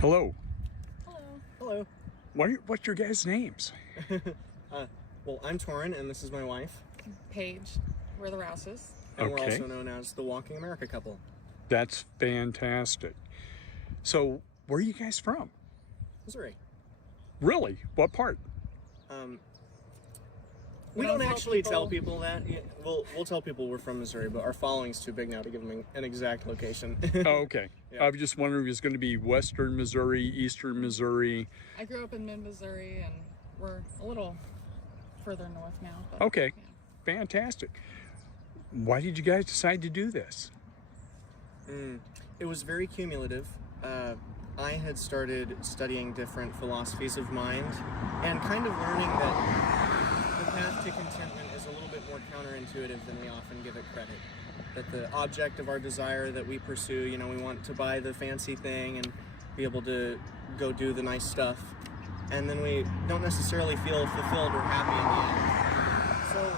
Hello. Hello. Hello. What's your guys' names? Well, I'm Torin, and this is my wife. Paige. We're the Rouses. And we're Okay. also known as the Walking America couple. That's fantastic. So, where are you guys from? Missouri. Really? What part? We don't actually tell people that. Yeah, we'll tell people we're from Missouri, but our following's too big now to give them an exact location. Oh, okay. Yeah. I was just wondering if it's going to be Western Missouri, Eastern Missouri. I grew up in mid-Missouri, and we're a little further north now. But, Okay. yeah. Fantastic. Why did you guys decide to do this? It was very cumulative. I had started studying different philosophies of mind and kind of learning that the path to contentment is a little bit more counterintuitive than we often give it credit. That the object of our desire that we pursue, we want to buy the fancy thing and be able to go do the nice stuff, and then we don't necessarily feel fulfilled or happy in the end. So,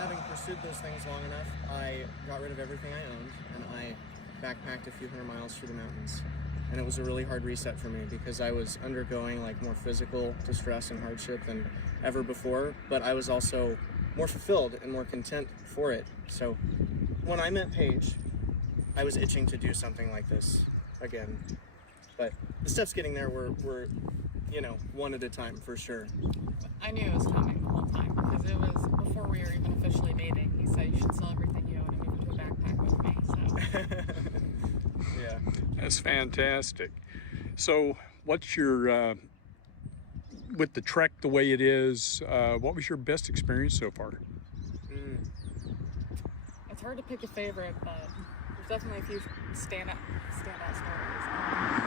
having pursued those things long enough, I got rid of everything I owned, and I backpacked a few hundred miles through the mountains. And it was a really hard reset for me because I was undergoing more physical distress and hardship than ever before, but I was also more fulfilled and more content for it. So when I met Paige, I was itching to do something like this again. But the steps getting there were one at a time for sure. I knew it was coming the whole time because it was before we were even officially dating. He said you should sell everything you own and move into a backpack with me. So. Yeah. That's fantastic. So, what's your, with the trek the way it is, what was your best experience so far? It's hard to pick a favorite, but there's definitely a few standout stories.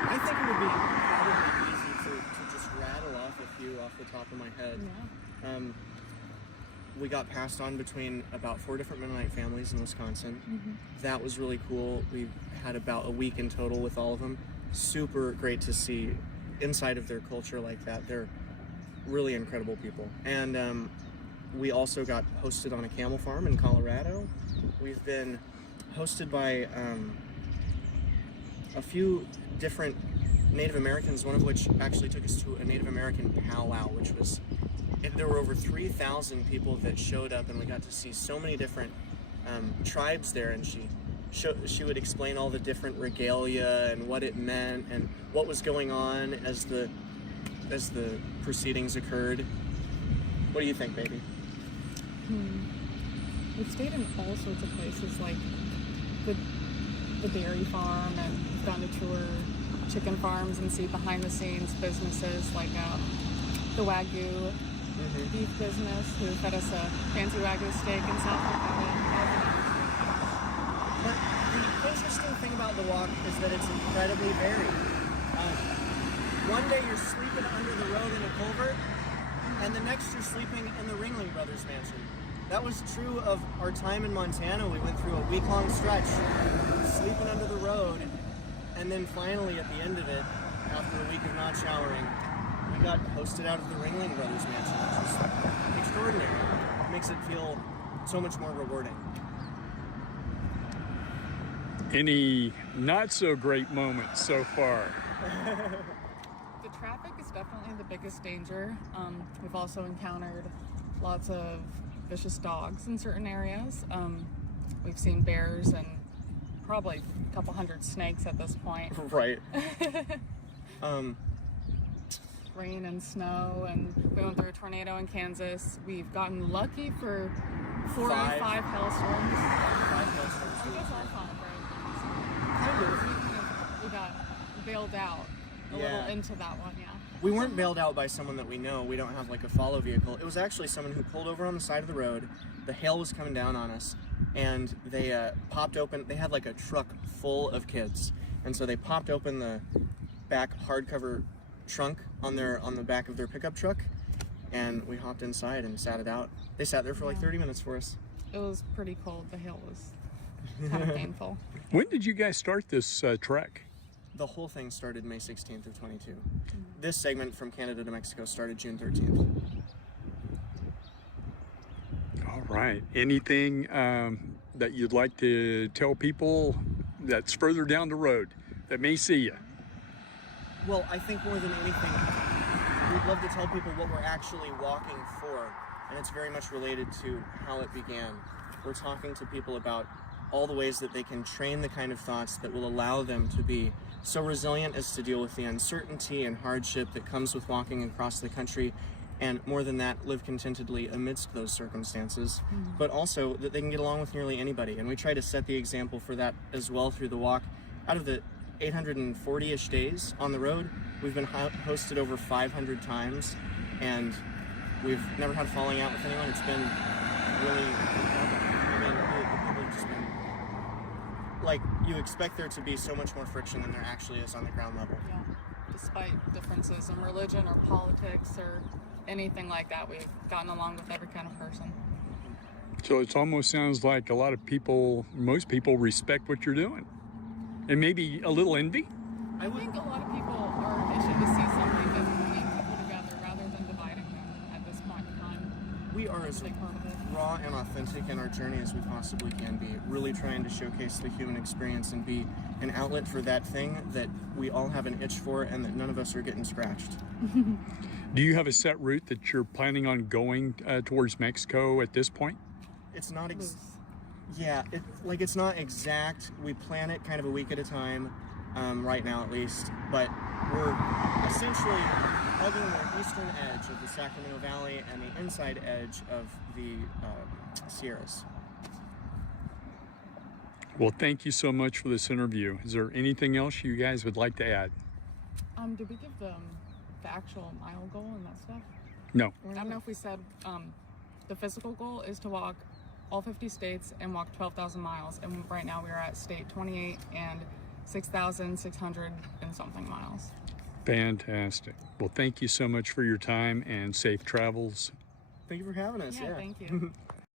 I think it would be probably easy to just rattle off a few off the top of my head. Yeah. We got passed on between about 4 different Mennonite families in Wisconsin. Mm-hmm. That was really cool. We had about a week in total with all of them. Super great to see inside of their culture like that. They're really incredible people. And we also got hosted on a camel farm in Colorado. We've been hosted by a few different Native Americans, one of which actually took us to a Native American powwow, which was... There were over 3,000 people that showed up, and we got to see so many different tribes there, and she would explain all the different regalia and what it meant and what was going on as the proceedings occurred. What do you think, baby? We've stayed in all sorts of places, like the dairy farm, and we've gone to tour chicken farms and see behind-the-scenes businesses like the Wagyu beef business, who fed us a fancy Wagyu steak in South Dakota. But the interesting thing about the walk is that it's incredibly varied. One day you're sleeping under the road in a culvert, and the next you're sleeping in the Ringling Brothers mansion. That was true of our time in Montana. We went through a week-long stretch, sleeping under the road, and then finally at the end of it, after a week of not showering, we got hosted out of the Ringling Brothers mansion, which is extraordinary. It makes it feel so much more rewarding. Any not so great moments so far? The traffic is definitely the biggest danger. We've also encountered lots of vicious dogs in certain areas. We've seen bears and probably a couple hundred snakes at this point. Right. Rain and snow, and we went through a tornado in Kansas. We've gotten lucky for 4 or 5 hailstorms. 5 hailstorms. I guess all 5, right? Kind of. We got bailed out a little into that one, yeah. We weren't bailed out by someone that we know. We don't have a follow vehicle. It was actually someone who pulled over on the side of the road. The hail was coming down on us, and they popped open. They had a truck full of kids, and so they popped open the back hardcover trunk on the back of their pickup truck, and we hopped inside and sat it out. They sat there for 30 minutes for us. It was pretty cold. The hail was kind of painful. When did you guys start this trek? The whole thing started May 16th of 22. This segment from Canada to Mexico started June 13th. All right. Anything that you'd like to tell people that's further down the road that may see you? Well, I think more than anything, we'd love to tell people what we're actually walking for, and it's very much related to how it began. We're talking to people about all the ways that they can train the kind of thoughts that will allow them to be so resilient as to deal with the uncertainty and hardship that comes with walking across the country, and more than that, live contentedly amidst those circumstances, but also that they can get along with nearly anybody. And we try to set the example for that as well through the walk. Out of the 840-ish days on the road, we've been hosted over 500 times, and we've never had a falling out with anyone. It's been really incredible. I mean, the people have just been, like, you expect there to be so much more friction than there actually is on the ground level. Yeah. Despite differences in religion or politics or anything like that, we've gotten along with every kind of person. So it almost sounds like a lot of people, most people respect what you're doing. And maybe a little envy? I think a lot of people are itching to see something that brings people together rather than dividing them at this point in time. We are as Big part of it. raw and authentic in our journey as we possibly can be, really trying to showcase the human experience and be an outlet for that thing that we all have an itch for and that none of us are getting scratched. Do you have a set route that you're planning on going towards Mexico at this point? It's not Loose. yeah, it's not exact. We plan it kind of a week at a time, right now at least, but we're essentially hugging the eastern edge of the Sacramento Valley and the inside edge of the Sierras. Well, thank you so much for this interview. Is there anything else you guys would like to add? Did we give them the actual mile goal and that stuff? No. I don't know if we said the physical goal is to walk all 50 states and walk 12,000 miles, and right now we are at state 28 and 6,600 and something miles. Fantastic. Well, thank you so much for your time and safe travels. Thank you for having us. Yeah, thank you.